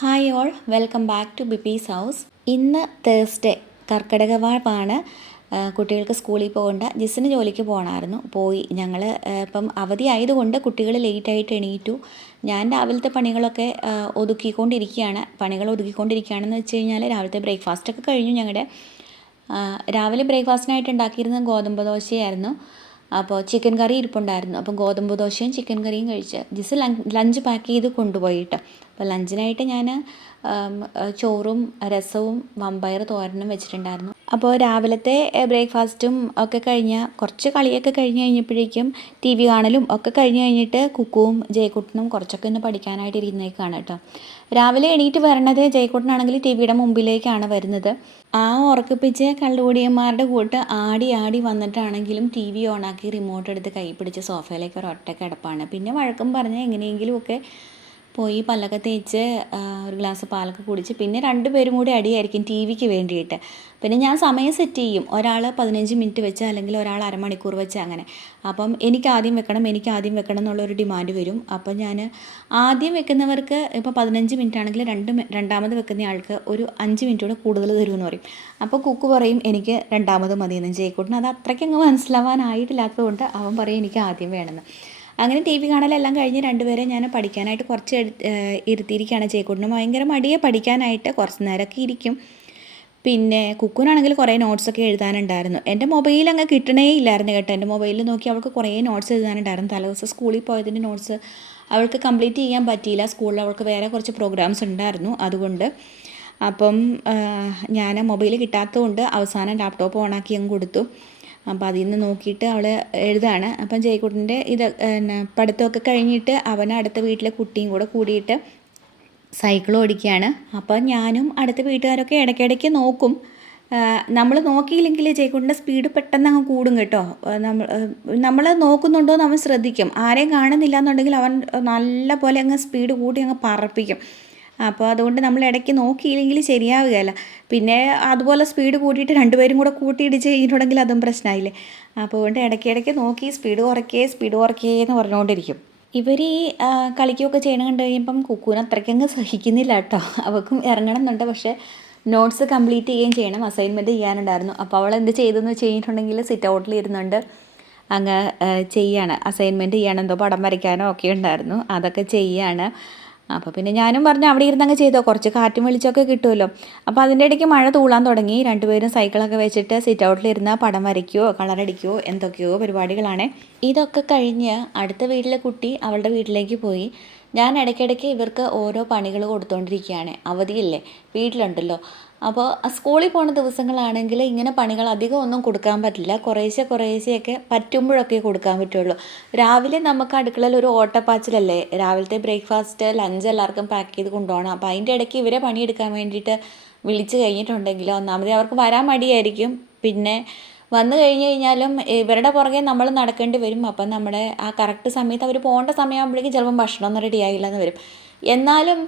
Hi all, welcome back to ബിപ്പീസ് house. ഇന്ന് Thursday, കർക്കിടക വാവാണ്. കുട്ടികൾക്ക് സ്കൂളിൽ പോകേണ്ട. ജിസിന് ജോലിക്ക് പോകണമായിരുന്നു, പോയി. ഞങ്ങൾ ഇപ്പം അവധി ആയതുകൊണ്ട് കുട്ടികൾ ലേറ്റായിട്ട് എണീറ്റു. ഞാൻ രാവിലത്തെ പണികളൊക്കെ ഒതുക്കിക്കൊണ്ടിരിക്കുകയാണെന്ന് വെച്ച് കഴിഞ്ഞാൽ രാവിലത്തെ ബ്രേക്ക്ഫാസ്റ്റൊക്കെ കഴിഞ്ഞു. ഞങ്ങളുടെ രാവിലെ ബ്രേക്ക്ഫാസ്റ്റിനായിട്ട് ഉണ്ടാക്കിയിരുന്നത് ഗോതമ്പ് ദോശയായിരുന്നു. അപ്പോൾ ചിക്കൻ കറി ഇരിപ്പുണ്ടായിരുന്നു. അപ്പം ഗോതമ്പ് ദോശയും ചിക്കൻ കറിയും കഴിച്ച് ജിസ് ലഞ്ച് പാക്ക് ചെയ്ത് കൊണ്ടുപോയിട്ട്, അപ്പോൾ ലഞ്ചിനായിട്ട് ഞാൻ ചോറും രസവും വമ്പയർ തോരനും വെച്ചിട്ടുണ്ടായിരുന്നു. അപ്പോൾ രാവിലത്തെ ബ്രേക്ക്ഫാസ്റ്റും ഒക്കെ കഴിഞ്ഞ് കുറച്ച് കളിയൊക്കെ കഴിഞ്ഞ് കഴിഞ്ഞപ്പോഴേക്കും ടി വി കാണലും ഒക്കെ കഴിഞ്ഞ് കഴിഞ്ഞിട്ട് കുക്കുവും ജയക്കുട്ടനും കുറച്ചൊക്കെ ഒന്ന് പഠിക്കാനായിട്ട് ഇരുന്നേക്കാണ് കേട്ടോ. രാവിലെ എണീറ്റ് വരണത് ജയക്കുട്ടനാണെങ്കിൽ ടി വിയുടെ മുമ്പിലേക്കാണ് വരുന്നത്. ആ ഉറക്കിപ്പിച്ച് കള്ളുകൂടിയന്മാരുടെ കൂട്ട് ആടി ആടി വന്നിട്ടാണെങ്കിലും ടി വി ഓണാക്കി റിമോട്ട് എടുത്ത് കൈ പിടിച്ച് സോഫയിലേക്ക് ഒരൊറ്റ കിടപ്പാണ്. പിന്നെ വഴക്കം പറഞ്ഞ് എങ്ങനെയെങ്കിലുമൊക്കെ പോയി പല്ലൊക്കെ തേച്ച് ഒരു ഗ്ലാസ് പാലൊക്കെ കുടിച്ച് പിന്നെ രണ്ടുപേരും കൂടി അടിയായിരിക്കും ടി വിക്ക് വേണ്ടിയിട്ട്. പിന്നെ ഞാൻ സമയം സെറ്റ് ചെയ്യും, ഒരാൾ 15 മിനിറ്റ് വെച്ച് അല്ലെങ്കിൽ ഒരാൾ അരമണിക്കൂർ വെച്ച് അങ്ങനെ. അപ്പം എനിക്ക് ആദ്യം വെക്കണം എന്നുള്ളൊരു ഡിമാൻഡ് വരും. അപ്പം ഞാൻ ആദ്യം വെക്കുന്നവർക്ക് ഇപ്പോൾ 15 മിനിറ്റ് ആണെങ്കിൽ രണ്ടാമത് വെക്കുന്ന ആൾക്ക് ഒരു 5 മിനിറ്റ് കൂടെ കൂടുതൽ തരുമെന്ന് പറയും. അപ്പോൾ കുക്ക് പറയും എനിക്ക് രണ്ടാമത് മതിയെന്ന്. ജയിക്കൂട്ടിന് അത് അത്രയ്ക്കങ്ങ് മനസ്സിലാവാനായിട്ടില്ലാത്തതുകൊണ്ട് അവൻ പറയും എനിക്ക് ആദ്യം വേണമെന്ന്. അങ്ങനെ ടി വി കാണലെല്ലാം കഴിഞ്ഞ് രണ്ടുപേരെ ഞാൻ പഠിക്കാനായിട്ട് കുറച്ച് ഇരുത്തിയിരിക്കുകയാണ്. ജയക്കൂട്ടിന് ഭയങ്കര മടിയെ പഠിക്കാനായിട്ട്, കുറച്ച് നേരമൊക്കെ ഇരിക്കും. പിന്നെ കുക്കുനാണെങ്കിൽ കുറേ നോട്ട്സൊക്കെ എഴുതാനുണ്ടായിരുന്നു. എൻ്റെ മൊബൈൽ അങ്ങ് കിട്ടണേ ഇല്ലായിരുന്നു കേട്ടോ. എൻ്റെ മൊബൈലിൽ നോക്കി അവൾക്ക് കുറേ നോട്ട്സ് എഴുതാനുണ്ടായിരുന്നു. തലേദിവസം സ്കൂളിൽ പോയതിൻ്റെ നോട്ട്സ് അവൾക്ക് കംപ്ലീറ്റ് ചെയ്യാൻ പറ്റിയില്ല. സ്കൂളിൽ അവൾക്ക് വേറെ കുറച്ച് പ്രോഗ്രാംസ് ഉണ്ടായിരുന്നു, അതുകൊണ്ട്. അപ്പം ഞാൻ മൊബൈൽ കിട്ടാത്തതുകൊണ്ട് അവസാനം ലാപ്ടോപ്പ് ഓണാക്കി അങ്ങ് കൊടുത്തു. അപ്പോൾ അതിൽ നിന്ന് നോക്കിയിട്ട് അവൾ എഴുതാണ്. അപ്പം ജയക്കുട്ടൻ്റെ പഠിത്തമൊക്കെ കഴിഞ്ഞിട്ട് അവൻ അടുത്ത വീട്ടിലെ കുട്ടിയും കൂടെ കൂടിയിട്ട് സൈക്കിൾ ഓടിക്കുകയാണ്. അപ്പോൾ ഞാനും അടുത്ത വീട്ടുകാരൊക്കെ ഇടയ്ക്കിടയ്ക്ക് നോക്കും. നമ്മൾ നോക്കിയില്ലെങ്കിൽ ജയക്കുട്ടൻ്റെ സ്പീഡ് പെട്ടെന്ന് അങ്ങ് കൂടും കേട്ടോ. നമ്മൾ നോക്കുന്നുണ്ടോ എന്ന് അവൻ ശ്രദ്ധിക്കും. ആരെയും കാണുന്നില്ല എന്നുണ്ടെങ്കിൽ അവൻ നല്ല പോലെ അങ്ങ് സ്പീഡ് കൂട്ടി അങ്ങ് പറപ്പിക്കും. അപ്പോൾ അതുകൊണ്ട് നമ്മൾ ഇടയ്ക്ക് നോക്കിയില്ലെങ്കിൽ ശരിയാവുകയില്ല. പിന്നെ അതുപോലെ സ്പീഡ് കൂട്ടിയിട്ട് രണ്ടുപേരും കൂടെ കൂട്ടിയിടിച്ച് കഴിഞ്ഞിട്ടുണ്ടെങ്കിൽ അതും പ്രശ്നമായില്ലേ. അപ്പോൾ അതുകൊണ്ട് ഇടയ്ക്കിടയ്ക്ക് നോക്കി സ്പീഡ് കുറയ്ക്കേ എന്ന് പറഞ്ഞുകൊണ്ടിരിക്കും. ഇവർ ഈ കളിക്കുകയൊക്കെ ചെയ്യണം കണ്ടു കഴിയുമ്പം കുക്കൂന് അത്രയ്ക്കങ്ങ് സഹിക്കുന്നില്ല കേട്ടോ. അവൾക്കും ഇറങ്ങണം എന്നുണ്ട്, പക്ഷേ നോട്ട്സ് കംപ്ലീറ്റ് ചെയ്യുകയും ചെയ്യണം, അസൈൻമെൻറ്റ് ചെയ്യാനുണ്ടായിരുന്നു. അപ്പോൾ അവൾ എന്ത് ചെയ്തെന്ന് വെച്ച് കഴിഞ്ഞിട്ടുണ്ടെങ്കിൽ സിറ്റ് ഔട്ടിൽ ഇരുന്നുകൊണ്ട് അങ്ങ് ചെയ്യാണ്. അസൈൻമെൻറ്റ് ചെയ്യണം, എന്തോ പടം വരയ്ക്കാനോ ഒക്കെ ഉണ്ടായിരുന്നു, അതൊക്കെ ചെയ്യാണ്. അപ്പോൾ പിന്നെ ഞാനും പറഞ്ഞു അവിടെ ഇരുന്നങ്ങ് ചെയ്തോ, കുറച്ച് കാറ്റും വെളിച്ചമൊക്കെ കിട്ടുമല്ലോ. അപ്പോൾ അതിൻ്റെ ഇടയ്ക്ക് മഴ തൂളാൻ തുടങ്ങി. രണ്ടുപേരും സൈക്കിളൊക്കെ വെച്ചിട്ട് സിറ്റ് ഔട്ടിലിരുന്ന് പടം വരയ്ക്കുകയോ കളറടിക്കുകയോ എന്തൊക്കെയോ പരിപാടികളാണ്. ഇതൊക്കെ കഴിഞ്ഞ് അടുത്ത വീട്ടിലെ കുട്ടി അവളുടെ വീട്ടിലേക്ക് പോയി. ഞാൻ ഇടയ്ക്കിടയ്ക്ക് ഇവർക്ക് ഓരോ പണികൾ കൊടുത്തുകൊണ്ടിരിക്കുകയാണ്. അവധിയല്ലേ, വീട്ടിലുണ്ടല്ലോ. അപ്പോൾ സ്കൂളിൽ പോകുന്ന ദിവസങ്ങളാണെങ്കിൽ ഇങ്ങനെ പണികൾ അധികം ഒന്നും കൊടുക്കാൻ പറ്റില്ല. കുറേശ്ശെയൊക്കെ പറ്റുമ്പോഴൊക്കെ കൊടുക്കാൻ പറ്റുള്ളൂ. രാവിലെ നമുക്ക് അടുക്കളയിൽ ഒരു ഓട്ടപ്പാച്ചിലല്ലേ, രാവിലത്തെ ബ്രേക്ക്ഫാസ്റ്റ് ലഞ്ച് എല്ലാവർക്കും പാക്ക് ചെയ്ത് കൊണ്ടുപോകണം. അപ്പോൾ അതിൻ്റെ ഇടയ്ക്ക് ഇവരെ പണിയെടുക്കാൻ വേണ്ടിയിട്ട് വിളിച്ച് കഴിഞ്ഞിട്ടുണ്ടെങ്കിൽ ഒന്നാമതേ അവർക്ക് വരാൻ മടിയായിരിക്കും. പിന്നെ വന്നു കഴിഞ്ഞ് കഴിഞ്ഞാലും ഇവരുടെ പുറകെ നമ്മൾ നടക്കേണ്ടി വരും. അപ്പം നമ്മുടെ ആ കറക്റ്റ് സമയത്ത് അവർ പോകേണ്ട സമയമാകുമ്പോഴേക്കും ചിലപ്പം ഭക്ഷണമൊന്നും റെഡി ആയില്ല എന്ന് വരും. എന്നാലും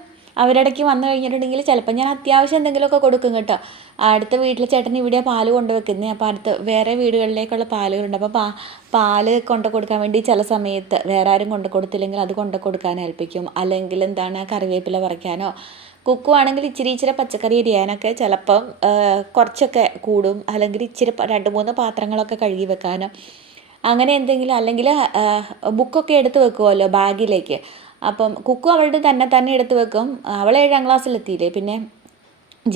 അവരിടയ്ക്ക് വന്നു കഴിഞ്ഞിട്ടുണ്ടെങ്കിൽ ചിലപ്പോൾ ഞാൻ അത്യാവശ്യം എന്തെങ്കിലുമൊക്കെ കൊടുക്കും കേട്ടോ. അടുത്ത വീട്ടിൽ ചേട്ടൻ ഇവിടെ പാല് കൊണ്ടുവെക്കുന്നത്, അപ്പോൾ അടുത്ത വേറെ വീടുകളിലേക്കുള്ള പാലുകളുണ്ട്. അപ്പോൾ പാല് കൊണ്ടു കൊടുക്കാൻ വേണ്ടി ചില സമയത്ത് വേറെ ആരും കൊണ്ടു കൊടുത്തില്ലെങ്കിൽ അത് കൊണ്ടു കൊടുക്കാൻ ഏൽപ്പിക്കും. അല്ലെങ്കിൽ കറിവേപ്പില പറിക്കാനോ. കുക്കു ആണെങ്കിൽ ഇച്ചിരി പച്ചക്കറി അരിയാനൊക്കെ ചിലപ്പം കുറച്ചൊക്കെ കൂടും. അല്ലെങ്കിൽ 2-3 പാത്രങ്ങളൊക്കെ കഴുകി വെക്കാനോ അങ്ങനെ എന്തെങ്കിലും. അല്ലെങ്കിൽ ബുക്കൊക്കെ എടുത്ത് വെക്കുമല്ലോ ബാഗിലേക്ക്. അപ്പം കുക്കു അവളുടെ തന്നെ എടുത്ത് വെക്കും. അവൾ 7ാം ക്ലാസ്സിലെത്തിയില്ലേ. പിന്നെ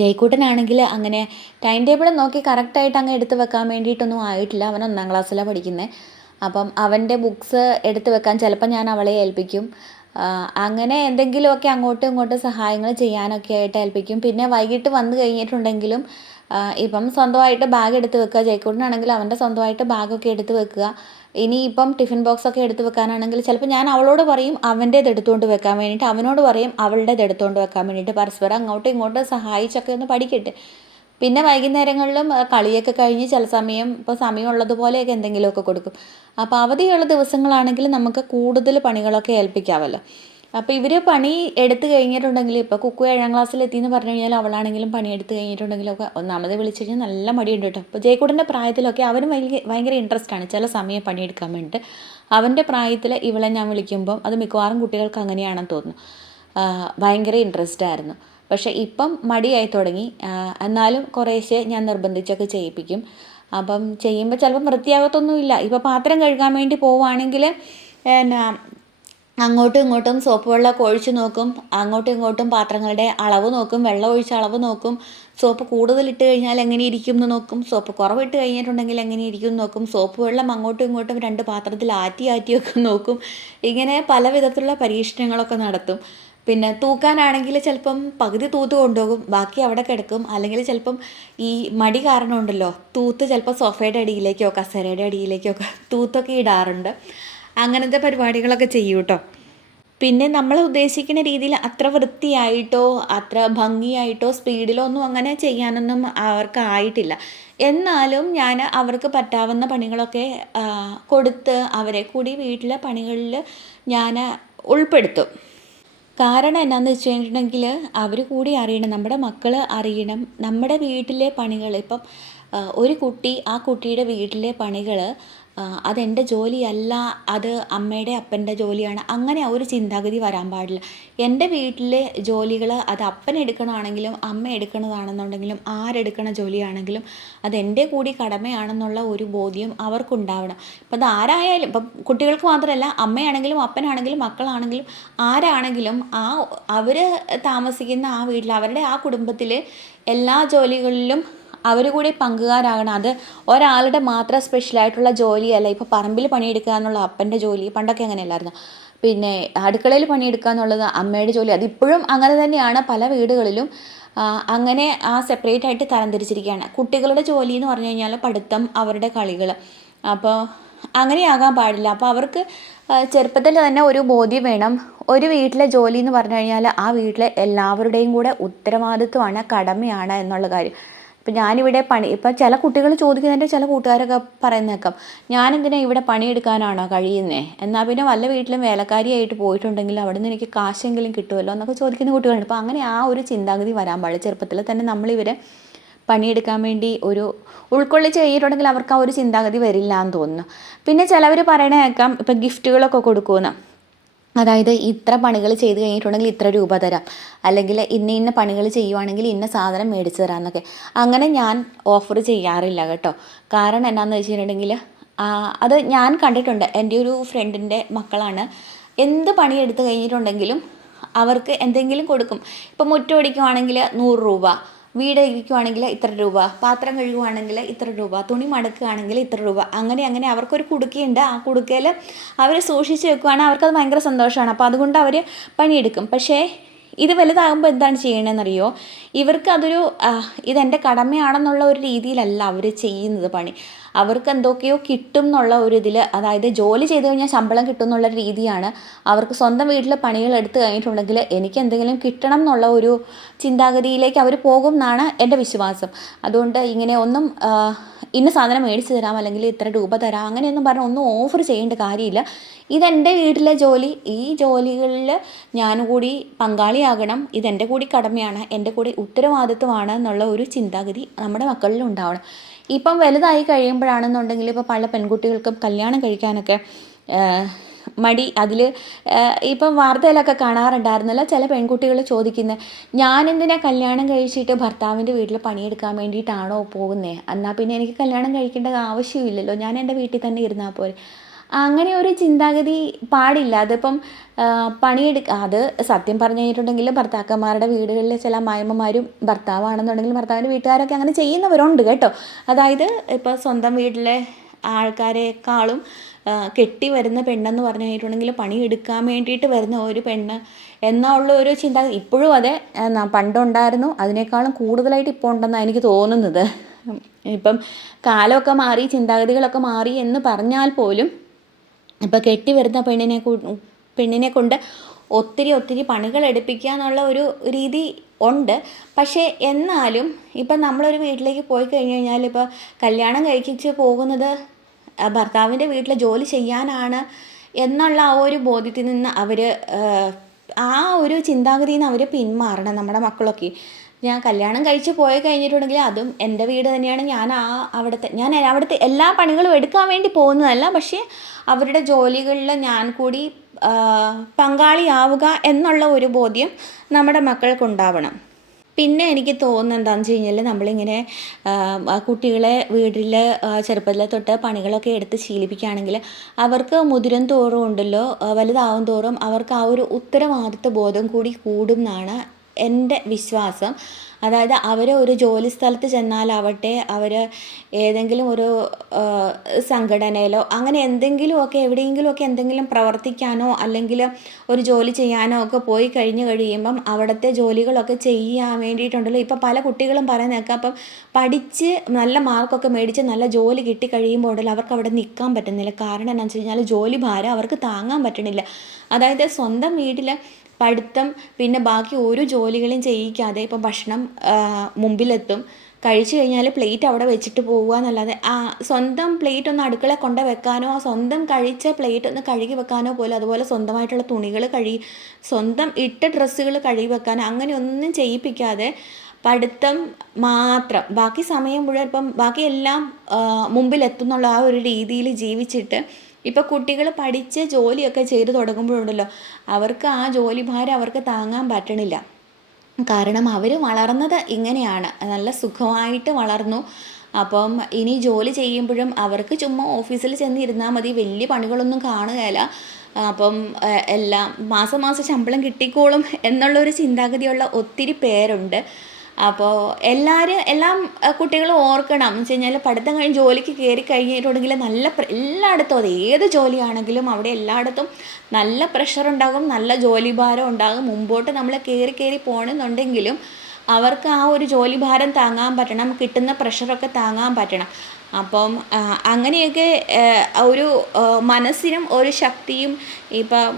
ജയ്ക്കൂട്ടനാണെങ്കിൽ അങ്ങനെ ടൈം ടേബിൾ നോക്കി കറക്റ്റായിട്ട് അങ്ങ് എടുത്ത് വെക്കാൻ വേണ്ടിയിട്ടൊന്നും ആയിട്ടില്ല. അവൻ 1ാം ക്ലാസ്സിലാണ് പഠിക്കുന്നത്. അപ്പം അവൻ്റെ ബുക്സ് എടുത്ത് വെക്കാൻ ചിലപ്പോൾ ഞാൻ അവളെ ഏൽപ്പിക്കും. അങ്ങനെ എന്തെങ്കിലുമൊക്കെ അങ്ങോട്ടും ഇങ്ങോട്ടും സഹായങ്ങൾ ചെയ്യാനൊക്കെ ആയിട്ട് ഏൽപ്പിക്കും. പിന്നെ വൈകിട്ട് വന്നു കഴിഞ്ഞിട്ടുണ്ടെങ്കിലും ഇപ്പം സ്വന്തമായിട്ട് ബാഗ് എടുത്ത് വെക്കുക. ജയ്ക്കൂട്ടനാണെങ്കിൽ അവൻ്റെ സ്വന്തമായിട്ട് ബാഗൊക്കെ എടുത്ത് വെക്കുക. ഇനിയിപ്പം ടിഫിൻ ബോക്സൊക്കെ എടുത്ത് വെക്കാനാണെങ്കിൽ ചിലപ്പോൾ ഞാൻ അവളോട് പറയും അവൻ്റേത് എടുത്തുകൊണ്ട് വെക്കാൻ വേണ്ടിയിട്ട്, അവനോട് പറയും അവളുടേത് എടുത്തുകൊണ്ട് വെക്കാൻ വേണ്ടിയിട്ട്. പരസ്പരം അങ്ങോട്ടും ഇങ്ങോട്ടും സഹായിച്ചൊക്കെ ഒന്ന് പഠിക്കട്ടെ. പിന്നെ വൈകുന്നേരങ്ങളിലും കളിയൊക്കെ കഴിഞ്ഞ് ചില സമയം ഇപ്പോൾ സമയമുള്ളതുപോലെയൊക്കെ എന്തെങ്കിലുമൊക്കെ കൊടുക്കും. അപ്പോൾ അവധിയുള്ള ദിവസങ്ങളാണെങ്കിൽ നമുക്ക് കൂടുതൽ പണികളൊക്കെ ഏൽപ്പിക്കാമല്ലോ. അപ്പോൾ ഇവർ പണി എടുത്തു കഴിഞ്ഞിട്ടുണ്ടെങ്കിൽ ഇപ്പോൾ കുക്കു 7ാം ക്ലാസ്സിലെത്തിയെന്ന് പറഞ്ഞു കഴിഞ്ഞാൽ അവളാണെങ്കിലും പണി എടുത്ത് കഴിഞ്ഞിട്ടുണ്ടെങ്കിലൊക്കെ ഒന്നാമത് വിളിച്ചു കഴിഞ്ഞാൽ നല്ല മടിയുണ്ട് കേട്ടോ. അപ്പോൾ ജയക്കൂട്ടൻ്റെ പ്രായത്തിലൊക്കെ അവനും ഭയങ്കര ഇൻട്രസ്റ്റാണ് ചില സമയം പണിയെടുക്കാൻ വേണ്ടിയിട്ട്. അവൻ്റെ പ്രായത്തിൽ ഇവളെ ഞാൻ വിളിക്കുമ്പം അത് മിക്കവാറും കുട്ടികൾക്ക് അങ്ങനെയാണെന്ന് തോന്നുന്നു. ഭയങ്കര ഇൻട്രസ്റ്റ് ആയിരുന്നു. പക്ഷേ ഇപ്പം മടിയായി തുടങ്ങി. എന്നാലും കുറേശ്ശെ ഞാൻ നിർബന്ധിച്ചൊക്കെ ചെയ്യിപ്പിക്കും. അപ്പം ചെയ്യുമ്പോൾ ചിലപ്പം വൃത്തിയാകത്തൊന്നുമില്ല. ഇപ്പോൾ പാത്രം കഴുകാൻ വേണ്ടി പോവുകയാണെങ്കിൽ എന്നാ അങ്ങോട്ടും ഇങ്ങോട്ടും സോപ്പ് വെള്ളമൊക്കെ ഒഴിച്ച് നോക്കും, അങ്ങോട്ടും ഇങ്ങോട്ടും പാത്രങ്ങളുടെ അളവ് നോക്കും, വെള്ളം ഒഴിച്ച അളവ് നോക്കും, സോപ്പ് കൂടുതലിട്ട് കഴിഞ്ഞാൽ എങ്ങനെ ഇരിക്കും എന്ന് നോക്കും, സോപ്പ് കുറവിട്ട് കഴിഞ്ഞിട്ടുണ്ടെങ്കിൽ എങ്ങനെ ഇരിക്കും എന്ന് നോക്കും, സോപ്പ് വെള്ളം അങ്ങോട്ടും ഇങ്ങോട്ടും 2 പാത്രത്തിൽ ആറ്റിയൊക്കെ നോക്കും. ഇങ്ങനെ പല വിധത്തിലുള്ള പരീക്ഷണങ്ങളൊക്കെ നടത്തും. പിന്നെ തൂക്കാനാണെങ്കിൽ ചിലപ്പം പകുതി തൂത്ത് കൊണ്ടുപോകും, ബാക്കി അവിടെ കിടക്കും. അല്ലെങ്കിൽ ചിലപ്പം ഈ മടി കാരണം ഉണ്ടല്ലോ, തൂത്ത് ചിലപ്പോൾ സോഫയുടെ അടിയിലേക്കോ കസേരയുടെ അടിയിലേക്കോ ഒക്കെ തൂത്തൊക്കെ ഇടാറുണ്ട്. അങ്ങനത്തെ പരിപാടികളൊക്കെ ചെയ്യും കേട്ടോ. പിന്നെ നമ്മൾ ഉദ്ദേശിക്കുന്ന രീതിയിൽ അത്ര വൃത്തിയായിട്ടോ അത്ര ഭംഗിയായിട്ടോ സ്പീഡിലോ ഒന്നും അങ്ങനെ ചെയ്യാനൊന്നും അവർക്കായിട്ടില്ല. എന്നാലും ഞാൻ അവർക്ക് പറ്റാവുന്ന പണികളൊക്കെ കൊടുത്ത് അവരെ കൂടി വീട്ടിലെ പണികളിൽ ഞാൻ ഉൾപ്പെടുത്തും. കാരണം എന്നാന്ന് വെച്ച് കഴിഞ്ഞിട്ടുണ്ടെങ്കിൽ അവർ കൂടി അറിയണം, നമ്മുടെ മക്കൾ അറിയണം നമ്മുടെ വീട്ടിലെ പണികൾ. ഇപ്പം ഒരു കുട്ടി ആ കുട്ടിയുടെ വീട്ടിലെ പണികൾ അതെൻ്റെ ജോലിയല്ല, അത് അമ്മയുടെ അപ്പൻ്റെ ജോലിയാണ്, അങ്ങനെ ആ ഒരു ചിന്താഗതി വരാൻ പാടില്ല. എൻ്റെ വീട്ടിലെ ജോലികൾ അത് അപ്പൻ എടുക്കണമാണെങ്കിലും അമ്മ എടുക്കണതാണെന്നുണ്ടെങ്കിലും ആരെടുക്കണ ജോലിയാണെങ്കിലും അതെൻ്റെ കൂടി കടമയാണെന്നുള്ള ഒരു ബോധ്യം അവർക്കുണ്ടാവണം. ഇപ്പം അത് ആരായാലും, ഇപ്പം കുട്ടികൾക്ക് മാത്രമല്ല, അമ്മയാണെങ്കിലും അപ്പനാണെങ്കിലും മക്കളാണെങ്കിലും ആരാണെങ്കിലും അവർ താമസിക്കുന്ന ആ വീട്ടിൽ അവരുടെ ആ കുടുംബത്തിൽ എല്ലാ ജോലികളിലും അവർ കൂടി പങ്കുകാരാകണം. അത് ഒരാളുടെ മാത്രം സ്പെഷ്യലായിട്ടുള്ള ജോലിയല്ല. ഇപ്പോൾ പറമ്പിൽ പണിയെടുക്കുക എന്നുള്ള അപ്പൻ്റെ ജോലി പണ്ടൊക്കെ അങ്ങനെയല്ലായിരുന്നു. പിന്നെ അടുക്കളയിൽ പണിയെടുക്കുക എന്നുള്ളത് അമ്മയുടെ ജോലി. അതിപ്പോഴും അങ്ങനെ തന്നെയാണ് പല വീടുകളിലും. അങ്ങനെ സെപ്പറേറ്റ് ആയിട്ട് തരംതിരിച്ചിരിക്കുകയാണ്. കുട്ടികളുടെ ജോലി എന്ന് പറഞ്ഞു കഴിഞ്ഞാൽ പഠിത്തം, അവരുടെ കളികൾ. അപ്പോൾ അങ്ങനെയാകാൻ പാടില്ല. അപ്പോൾ അവർക്ക് ചെറുപ്പത്തിൽ തന്നെ ഒരു ബോധ്യം വേണം, ഒരു വീട്ടിലെ ജോലി എന്ന് പറഞ്ഞു കഴിഞ്ഞാൽ ആ വീട്ടിലെ എല്ലാവരുടെയും കൂടെ ഉത്തരവാദിത്വമാണ്, കടമയാണ് എന്നുള്ള കാര്യം. ഇപ്പം ഞാനിവിടെ ഇപ്പം ചില കുട്ടികൾ ചോദിക്കുന്നതിൻ്റെ ചില കൂട്ടുകാരൊക്കെ പറയുന്നേക്കാം, ഞാനെന്തിനാ ഇവിടെ പണിയെടുക്കാനാണോ കഴിയുന്നത്, എന്നാൽ പിന്നെ വല്ല വീട്ടിലും വേലക്കാരിയായിട്ട് പോയിട്ടുണ്ടെങ്കിൽ അവിടെ നിന്ന് എനിക്ക് കാശെങ്കിലും കിട്ടുമല്ലോ എന്നൊക്കെ ചോദിക്കുന്ന കുട്ടികളുണ്ട്. അപ്പോൾ അങ്ങനെ ആ ഒരു ചിന്താഗതി വരാൻ പാടില്ല. ചെറുപ്പത്തിൽ തന്നെ നമ്മളിവരെ പണിയെടുക്കാൻ വേണ്ടി ഒരു ഉൾക്കൊള്ളിച്ച് കഴിഞ്ഞിട്ടുണ്ടെങ്കിൽ അവർക്ക് ആ ഒരു ചിന്താഗതി വരില്ല എന്ന് തോന്നുന്നു. പിന്നെ ചിലവർ പറയണ കേൾക്കാം, ഇപ്പം ഗിഫ്റ്റുകളൊക്കെ കൊടുക്കുമെന്ന്. അതായത് ഇത്ര പണികൾ ചെയ്ത് കഴിഞ്ഞിട്ടുണ്ടെങ്കിൽ ഇത്ര രൂപ തരാം, അല്ലെങ്കിൽ ഇന്ന പണികൾ ചെയ്യുവാണെങ്കിൽ ഇന്ന സാധനം മേടിച്ച് തരാമെന്നൊക്കെ. അങ്ങനെ ഞാൻ ഓഫർ ചെയ്യാറില്ല കേട്ടോ. കാരണം എന്നാന്ന് വെച്ചിട്ടുണ്ടെങ്കിൽ അത് ഞാൻ കണ്ടിട്ടുണ്ട്. എൻ്റെ ഒരു ഫ്രണ്ടിൻ്റെ മക്കളാണ്, എന്ത് പണി എടുത്ത് കഴിഞ്ഞിട്ടുണ്ടെങ്കിലും അവർക്ക് എന്തെങ്കിലും കൊടുക്കും. ഇപ്പം മുറ്റം അടിക്കുവാണെങ്കിൽ 100 രൂപ, വീട് ഇരിക്കുവാണെങ്കിൽ ഇത്ര രൂപ, പാത്രം കഴുകുവാണെങ്കിൽ ഇത്ര രൂപ, തുണി മടക്കുകയാണെങ്കിൽ ഇത്ര രൂപ, അങ്ങനെ അവർക്കൊരു കുടുക്കയുണ്ട്. ആ കുടുക്കയിൽ അവർ സൂക്ഷിച്ച് വെക്കുകയാണെങ്കിൽ അവർക്കത് ഭയങ്കര സന്തോഷമാണ്. അപ്പോൾ അതുകൊണ്ട് അവർ പണിയെടുക്കും. പക്ഷേ ഇത് വലുതാകുമ്പോൾ എന്താണ് ചെയ്യണമെന്നറിയോ, ഇവർക്ക് അതൊരു ഇതെൻ്റെ കടമയാണെന്നുള്ള ഒരു രീതിയിലല്ല അവർ ചെയ്യുന്നത് പണി. അവർക്ക് എന്തൊക്കെയോ കിട്ടും എന്നുള്ള ഒരു ഇതിൽ, അതായത് ജോലി ചെയ്ത് കഴിഞ്ഞാൽ ശമ്പളം കിട്ടും എന്നുള്ള രീതിയാണ്. അവർക്ക് സ്വന്തം വീട്ടിലെ പണികൾ എടുത്തു കഴിഞ്ഞിട്ടുണ്ടെങ്കിൽ എനിക്ക് എന്തെങ്കിലും കിട്ടണം എന്നുള്ള ഒരു ചിന്താഗതിയിലേക്ക് അവർ പോകും എന്നാണ് എൻ്റെ വിശ്വാസം. അതുകൊണ്ട് ഇങ്ങനെ ഒന്നും ഇന്ന സാധനം മേടിച്ച് തരാം അല്ലെങ്കിൽ ഇത്ര രൂപ തരാം അങ്ങനെയൊന്നും പറഞ്ഞാൽ ഒന്നും ഓഫർ ചെയ്യേണ്ട കാര്യമില്ല. ഇതെൻ്റെ വീട്ടിലെ ജോലി, ഈ ജോലികളിൽ ഞാൻ കൂടി പങ്കാളിയാകണം, ഇതെൻ്റെ കൂടി കടമയാണ്, എൻ്റെ കൂടി ഉത്തരവാദിത്വമാണ് എന്നുള്ള ഒരു ചിന്താഗതി നമ്മുടെ മക്കളിൽ ഉണ്ടാവണം. ഇപ്പം വലുതായി കഴിയുമ്പോഴാണെന്നുണ്ടെങ്കിൽ ഇപ്പോൾ പല പെൺകുട്ടികൾക്കും കല്യാണം കഴിക്കാനൊക്കെ മടി. അതിൽ ഇപ്പം വാർത്തയിലൊക്കെ കാണാറുണ്ടായിരുന്നല്ലോ, ചില പെൺകുട്ടികൾ ചോദിക്കുന്നത്, ഞാനെന്തിനാ കല്യാണം കഴിച്ചിട്ട് ഭർത്താവിൻ്റെ വീട്ടിൽ പണിയെടുക്കാൻ വേണ്ടിയിട്ടാണോ പോകുന്നത്, എന്നാൽ പിന്നെ എനിക്ക് കല്യാണം കഴിക്കേണ്ട ആവശ്യമില്ലല്ലോ, ഞാൻ എൻ്റെ വീട്ടിൽ തന്നെ ഇരുന്നാൽ പോരെ. അങ്ങനെ ഒരു ചിന്താഗതി പാടില്ല. അതിപ്പം അത് സത്യം പറഞ്ഞു കഴിഞ്ഞിട്ടുണ്ടെങ്കിൽ ഭർത്താക്കന്മാരുടെ വീടുകളിൽ ചില അമ്മായിമ്മമാരും ഭർത്താവാണെന്നുണ്ടെങ്കിൽ ഭർത്താവിൻ്റെ വീട്ടുകാരൊക്കെ അങ്ങനെ ചെയ്യുന്നവരുണ്ട് കേട്ടോ. അതായത് ഇപ്പോൾ സ്വന്തം വീട്ടിലെ ആൾക്കാരെക്കാളും കെട്ടി വരുന്ന പെണ്ണെന്ന് പറഞ്ഞു കഴിഞ്ഞിട്ടുണ്ടെങ്കിൽ പണിയെടുക്കാൻ വേണ്ടിയിട്ട് വരുന്ന ഒരു പെണ്ണ് എന്നുള്ള ഒരു ചിന്ത ഇപ്പോഴും അതെ പണ്ടുണ്ടായിരുന്നു, അതിനേക്കാളും കൂടുതലായിട്ട് ഇപ്പോൾ ഉണ്ടെന്നാണ് എനിക്ക് തോന്നുന്നത്. ഇപ്പം കാലമൊക്കെ മാറി, ചിന്താഗതികളൊക്കെ മാറി എന്ന് പറഞ്ഞാൽ പോലും ഇപ്പോൾ കെട്ടി വരുന്ന പെണ്ണിനെ കൊണ്ട് ഒത്തിരി പണികൾ എടുപ്പിക്കുക എന്നുള്ള ഒരു രീതി ഉണ്ട്. പക്ഷേ എന്നാലും ഇപ്പം നമ്മളൊരു വീട്ടിലേക്ക് പോയി കഴിഞ്ഞ് കഴിഞ്ഞാൽ ഇപ്പോൾ കല്യാണം കഴിച്ച് പോകുന്നത് ഭർത്താവിൻ്റെ വീട്ടിൽ ജോലി ചെയ്യാനാണ് എന്നുള്ള ആ ഒരു ബോധ്യത്തിൽ നിന്ന് അവർ ആ ഒരു ചിന്താഗതിയിൽ നിന്ന് അവർ പിന്മാറണം. നമ്മുടെ മക്കളൊക്കെ ഞാൻ കല്യാണം കഴിച്ച് പോയി കഴിഞ്ഞിട്ടുണ്ടെങ്കിൽ അതും എൻ്റെ വീട് തന്നെയാണ്, ഞാൻ അവിടുത്തെ എല്ലാ പണികളും എടുക്കാൻ വേണ്ടി പോകുന്നതല്ല, പക്ഷേ അവരുടെ ജോലികളിൽ ഞാൻ കൂടി പങ്കാളിയാവുക എന്നുള്ള ഒരു ബോധ്യം നമ്മുടെ മക്കൾക്കുണ്ടാവണം. പിന്നെ എനിക്ക് തോന്നുന്നത് എന്താണെന്ന് വെച്ച് കഴിഞ്ഞാൽ നമ്മളിങ്ങനെ കുട്ടികളെ വീട്ടിൽ ചെറുപ്പത്തിലെ തൊട്ട് പണികളൊക്കെ എടുത്ത് ശീലിപ്പിക്കുകയാണെങ്കിൽ അവർക്ക് മുതിരും തോറും ഉണ്ടല്ലോ, വലുതാവും തോറും അവർക്ക് ആ ഒരു ഉത്തരവാദിത്വ ബോധം കൂടി കൂടും എന്നാണ് എൻ്റെ വിശ്വാസം. അതായത് അവർ ഒരു ജോലി സ്ഥലത്ത് ചെന്നാലാവട്ടെ, അവർ ഏതെങ്കിലും ഒരു സംഘടനയിലോ അങ്ങനെ എന്തെങ്കിലുമൊക്കെ എവിടെയെങ്കിലുമൊക്കെ എന്തെങ്കിലും പ്രവർത്തിക്കാനോ അല്ലെങ്കിൽ ഒരു ജോലി ചെയ്യാനോ ഒക്കെ പോയി കഴിയുമ്പം അവിടുത്തെ ജോലികളൊക്കെ ചെയ്യാൻ വേണ്ടിയിട്ടുണ്ടല്ലോ, ഇപ്പം പല കുട്ടികളും പറയുന്നേക്കാം, അപ്പം പഠിച്ച് നല്ല മാർക്കൊക്കെ മേടിച്ച് നല്ല ജോലി കിട്ടി കഴിയുമ്പോൾ ഉണ്ടല്ലോ അവർക്ക് അവിടെ നിൽക്കാൻ പറ്റുന്നില്ല. കാരണം എന്താണെന്ന് വെച്ച് കഴിഞ്ഞാൽ ജോലി ഭാരം അവർക്ക് താങ്ങാൻ പറ്റണില്ല. അതായത് സ്വന്തം വീട്ടിൽ പഠിത്തം പിന്നെ ബാക്കി ഒരു ജോലികളും ചെയ്യിക്കാതെ ഇപ്പം ഭക്ഷണം മുമ്പിലെത്തും, കഴിച്ചു കഴിഞ്ഞാൽ പ്ലേറ്റ് അവിടെ വെച്ചിട്ട് പോവുക എന്നല്ലാതെ സ്വന്തം പ്ലേറ്റ് ഒന്ന് അടുക്കള കൊണ്ട് വെക്കാനോ സ്വന്തം കഴിച്ച പ്ലേറ്റ് ഒന്ന് കഴുകി വെക്കാനോ പോലും, അതുപോലെ സ്വന്തമായിട്ടുള്ള തുണികൾ സ്വന്തം ഇട്ട ഡ്രസ്സുകൾ കഴുകി വെക്കാനോ അങ്ങനെ ഒന്നും ചെയ്യിപ്പിക്കാതെ പഠിത്തം മാത്രം, ബാക്കി സമയം മുഴുവൻ ഇപ്പം ബാക്കിയെല്ലാം മുമ്പിലെത്തുന്നുള്ള ആ ഒരു രീതിയിൽ ജീവിച്ചിട്ട് ഇപ്പോൾ കുട്ടികൾ പഠിച്ച് ജോലിയൊക്കെ ചെയ്ത് തുടങ്ങുമ്പോഴുണ്ടല്ലോ അവർക്ക് ആ ജോലി ഭാരം അവർക്ക് താങ്ങാൻ പറ്റണില്ല. കാരണം അവർ വളർന്നത് ഇങ്ങനെയാണ്, നല്ല സുഖമായിട്ട് വളർന്നു. അപ്പം ഇനി ജോലി ചെയ്യുമ്പോഴും അവർക്ക് ചുമ്മാ ഓഫീസിൽ ചെന്നിരുന്നാൽ മതി, വലിയ പണികളൊന്നും കാണുകയില്ല. അപ്പം എല്ലാം മാസം ശമ്പളം കിട്ടിക്കോളും എന്നുള്ളൊരു ചിന്താഗതിയുള്ള ഒത്തിരി പേരുണ്ട്. അപ്പോൾ എല്ലാം കുട്ടികളും ഓർക്കണം എന്ന് വെച്ച് കഴിഞ്ഞാൽ പഠിത്തം കഴിഞ്ഞ് ജോലിക്ക് കയറി കഴിഞ്ഞിട്ടുണ്ടെങ്കിൽ എല്ലായിടത്തും അത് ഏത് ജോലിയാണെങ്കിലും അവിടെ എല്ലായിടത്തും നല്ല പ്രഷർ ഉണ്ടാകും, നല്ല ജോലി ഭാരം ഉണ്ടാകും. മുമ്പോട്ട് നമ്മൾ കയറി പോകണമെന്നുണ്ടെങ്കിലും അവർക്ക് ആ ഒരു ജോലി ഭാരം താങ്ങാൻ പറ്റണം, കിട്ടുന്ന പ്രഷറൊക്കെ താങ്ങാൻ പറ്റണം. അപ്പം അങ്ങനെയൊക്കെ ഒരു മനസ്സിനും ഒരു ശക്തിയും ഇപ്പം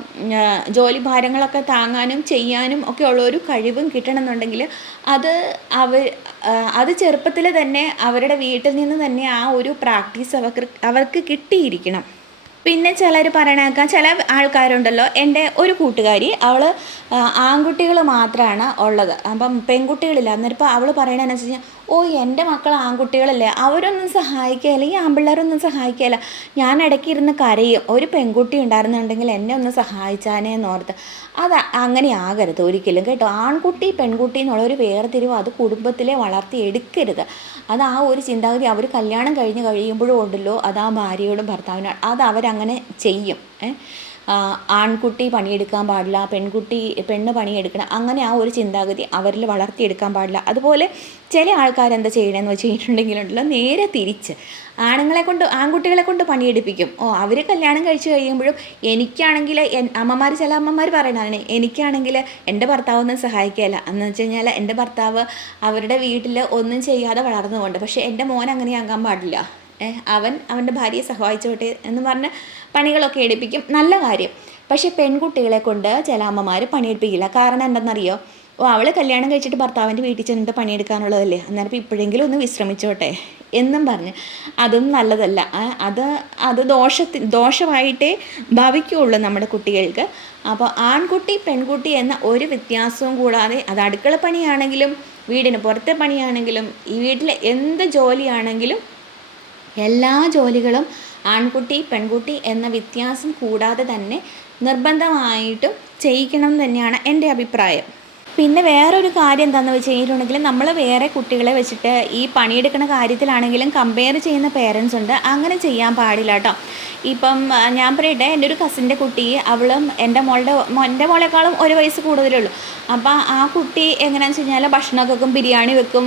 ജോലി ഭാരങ്ങളൊക്കെ താങ്ങാനും ചെയ്യാനും ഒക്കെ ഉള്ള ഒരു കഴിവും കിട്ടണമെന്നുണ്ടെങ്കിൽ അത് ചെറുപ്പത്തിൽ തന്നെ അവരുടെ വീട്ടിൽ നിന്ന് തന്നെ ആ ഒരു പ്രാക്ടീസ് അവർക്ക് കിട്ടിയിരിക്കണം. പിന്നെ ചിലർ പറയണേക്കാം, ചില ആൾക്കാരുണ്ടല്ലോ, എൻ്റെ ഒരു കൂട്ടുകാരി അവൾ ആൺകുട്ടികൾ മാത്രമാണ് ഉള്ളത്, അപ്പം പെൺകുട്ടികളില്ല. അന്നേരം ഇപ്പോൾ അവൾ പറയണതെന്ന് വെച്ച് കഴിഞ്ഞാൽ, ഓ എൻ്റെ മക്കൾ ആൺകുട്ടികളല്ലേ, അവരൊന്നും സഹായിക്കുകയില്ല, ഈ ആൺപിള്ളേരൊന്നും സഹായിക്കുകയില്ല, ഞാൻ ഇടയ്ക്ക് ഇരുന്ന് കരയും, ഒരു പെൺകുട്ടി ഉണ്ടായിരുന്നുണ്ടെങ്കിൽ എന്നെ ഒന്ന് സഹായിച്ചാനേന്ന് ഓർത്ത്. അത് അങ്ങനെ ആകരുത് ഒരിക്കലും കേട്ടോ. ആൺകുട്ടി പെൺകുട്ടി എന്നുള്ളൊരു വേർതിരിവ് അത് കുടുംബത്തിലെ വളർത്തിയെടുക്കരുത്. അത് ആ ഒരു ചിന്താഗതി അവർ കല്യാണം കഴിയുമ്പോഴും ഉണ്ടല്ലോ, അത് ആ ഭാര്യയോടും ഭർത്താവിനോട് അത് അവരങ്ങനെ ചെയ്യും. ആൺകുട്ടി പണിയെടുക്കാൻ പാടില്ല, പെണ്ണ് പണിയെടുക്കണം, അങ്ങനെ ആ ഒരു ചിന്താഗതി അവരിൽ വളർത്തിയെടുക്കാൻ പാടില്ല. അതുപോലെ ചില ആൾക്കാരെന്താ ചെയ്യണമെന്ന് വെച്ച് കഴിഞ്ഞിട്ടുണ്ടെങ്കിലുണ്ടല്ലോ, നേരെ തിരിച്ച് ആൺകുട്ടികളെ കൊണ്ട് പണിയെടുപ്പിക്കും. അവർ കല്യാണം കഴിച്ച് കഴിയുമ്പോഴും എനിക്കാണെങ്കിൽ ചില അമ്മമാർ പറയണതാണ്, എനിക്കാണെങ്കിൽ എൻ്റെ ഭർത്താവൊന്നും സഹായിക്കുകയില്ല എന്ന് വെച്ച് കഴിഞ്ഞാൽ എൻ്റെ ഭർത്താവ് അവരുടെ വീട്ടിൽ ഒന്നും ചെയ്യാതെ വളർന്നുകൊണ്ട്, പക്ഷേ എൻ്റെ മോൻ അങ്ങനെയാകാൻ പാടില്ല, അവൻ്റെ ഭാര്യയെ സഹായിച്ചോട്ടെ എന്ന് പറഞ്ഞ് പണികളൊക്കെ എടുപ്പിക്കും. നല്ല കാര്യം. പക്ഷേ പെൺകുട്ടികളെ കൊണ്ട് ചില അമ്മമാർ പണിയെടുപ്പിക്കില്ല. കാരണം എന്താണെന്നറിയോ, അവൾ കല്യാണം കഴിച്ചിട്ട് ഭർത്താവിൻ്റെ വീട്ടിൽ ചെന്നിട്ട് പണിയെടുക്കാനുള്ളതല്ലേ, അന്നേരം ഇപ്പോഴെങ്കിലും ഒന്ന് വിശ്രമിച്ചോട്ടെ എന്നും പറഞ്ഞ് അതും നല്ലതല്ല. അത് ദോഷമായിട്ടേ ഭവിക്കുകയുള്ളൂ നമ്മുടെ കുട്ടികൾക്ക്. അപ്പോൾ ആൺകുട്ടി പെൺകുട്ടി എന്ന ഒരു വ്യത്യാസവും കൂടാതെ, അത് അടുക്കള പണിയാണെങ്കിലും വീടിന് പുറത്തെ പണിയാണെങ്കിലും ഈ വീട്ടിലെ എന്ത് ജോലിയാണെങ്കിലും എല്ലാ ജോലികളും ആൺകുട്ടി പെൺകുട്ടി എന്ന വ്യത്യാസം കൂടാതെ തന്നെ നിർബന്ധമായിട്ടും ചെയ്യിക്കണം തന്നെയാണ് എൻ്റെ അഭിപ്രായം. പിന്നെ വേറൊരു കാര്യം എന്താണെന്ന് വെച്ച് കഴിഞ്ഞിട്ടുണ്ടെങ്കിൽ, നമ്മൾ വേറെ കുട്ടികളെ വെച്ചിട്ട് ഈ പണിയെടുക്കുന്ന കാര്യത്തിലാണെങ്കിലും കമ്പയർ ചെയ്യുന്ന പേരൻസ് ഉണ്ട്. അങ്ങനെ ചെയ്യാൻ പാടില്ല കേട്ടോ. ഇപ്പം ഞാൻ പറയട്ടെ, എൻ്റെ ഒരു കസിൻ്റെ കുട്ടി, അവളും എൻ്റെ മോളെക്കാളും ഒരു വയസ്സ് കൂടുതലേ ഉള്ളൂ. അപ്പോൾ ആ കുട്ടി എങ്ങനെയാണെന്ന് വെച്ച് കഴിഞ്ഞാൽ ഭക്ഷണമൊക്കെ വെക്കും, ബിരിയാണി വെക്കും,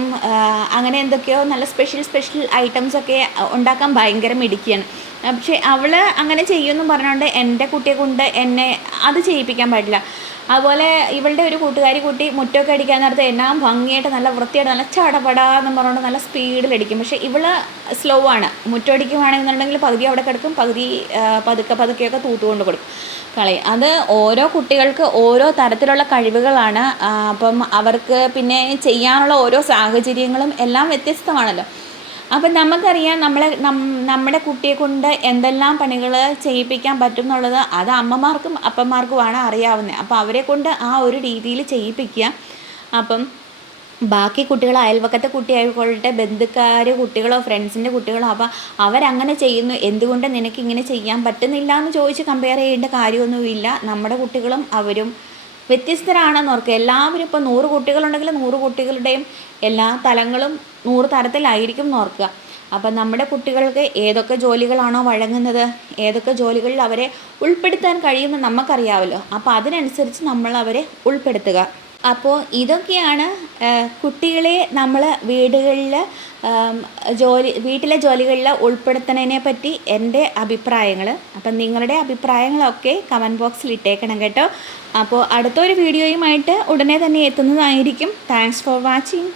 അങ്ങനെ എന്തൊക്കെയോ നല്ല സ്പെഷ്യൽ ഐറ്റംസൊക്കെ ഉണ്ടാക്കാൻ ഭയങ്കര മിടുക്കിയാണ്. പക്ഷേ അവൾ അങ്ങനെ ചെയ്യുമെന്ന് പറഞ്ഞുകൊണ്ട് എൻ്റെ കുട്ടിയെ കൊണ്ട് എന്നെ അത് ചെയ്യിപ്പിക്കാൻ പാടില്ല. അതുപോലെ ഇവളുടെ ഒരു കുട്ടി മുറ്റമൊക്കെ അടിക്കാൻ നേരത്ത് എന്നാ ഭംഗിയായിട്ട് നല്ല വൃത്തിയായിട്ട് നല്ല ചടപടാന്ന് പറഞ്ഞുകൊണ്ട് നല്ല സ്പീഡിലടിക്കും. പക്ഷേ ഇവള് സ്ലോ ആണ്. മുറ്റം അടിക്കുവാണെന്നുണ്ടെങ്കിൽ പകുതി അവിടെ കിടക്കും, പകുതി പതുക്കെയൊക്കെ തൂത്തുകൊണ്ട് കൊടുക്കും, കളയും. അത് ഓരോ കുട്ടികൾക്ക് ഓരോ തരത്തിലുള്ള കഴിവുകളാണ്. അപ്പം അവർക്ക് പിന്നെ ചെയ്യാനുള്ള ഓരോ സാഹചര്യങ്ങളും എല്ലാം വ്യത്യസ്തമാണല്ലോ. അപ്പം നമുക്കറിയാം നമ്മുടെ കുട്ടിയെ കൊണ്ട് എന്തെല്ലാം പണികൾ ചെയ്യിപ്പിക്കാൻ പറ്റും എന്നുള്ളത് അത് അമ്മമാർക്കും അപ്പന്മാർക്കുമാണ് അറിയാവുന്നത്. അപ്പോൾ അവരെ കൊണ്ട് ആ ഒരു രീതിയിൽ ചെയ്യിപ്പിക്കുക. അപ്പം ബാക്കി കുട്ടികൾ അയൽവക്കത്തെ കുട്ടിയായിക്കൊള്ളട്ടെ, ബന്ധുക്കാർ കുട്ടികളോ ഫ്രണ്ട്സിൻ്റെ കുട്ടികളോ, അപ്പോൾ അവരങ്ങനെ ചെയ്യുന്നു, എന്തുകൊണ്ട് നിനക്ക് ഇങ്ങനെ ചെയ്യാൻ പറ്റുന്നില്ല എന്ന് ചോദിച്ച് കമ്പയർ ചെയ്യേണ്ട കാര്യമൊന്നുമില്ല. നമ്മുടെ കുട്ടികളും അവരും വ്യത്യസ്തരാണെന്ന് ഓർക്കുക. എല്ലാവരും ഇപ്പോൾ 100 കുട്ടികളുണ്ടെങ്കിൽ 100 കുട്ടികളുടെയും എല്ലാ തലങ്ങളും 100 തരത്തിലായിരിക്കും എന്ന് ഓർക്കുക. അപ്പം നമ്മുടെ കുട്ടികൾക്ക് ഏതൊക്കെ ജോലികളാണോ വഴങ്ങുന്നത്, ഏതൊക്കെ ജോലികളിൽ അവരെ ഉൾപ്പെടുത്താൻ കഴിയുമെന്ന് നമുക്കറിയാമല്ലോ. അപ്പോൾ അതിനനുസരിച്ച് നമ്മൾ അവരെ ഉൾപ്പെടുത്തുക. അപ്പോൾ ഇതൊക്കെയാണ് കുട്ടികളെ നമ്മൾ വീട്ടിലെ ജോലികളിൽ ഉൾപ്പെടുത്തുന്നതിനെ പറ്റി എൻ്റെ അഭിപ്രായങ്ങൾ. അപ്പം നിങ്ങളുടെ അഭിപ്രായങ്ങളൊക്കെ കമൻറ്റ് ബോക്സിൽ ഇട്ടേക്കണം കേട്ടോ. അപ്പോൾ അടുത്തൊരു വീഡിയോയുമായിട്ട് ഉടനെ തന്നെ എത്തുന്നതായിരിക്കും. Thanks for watching.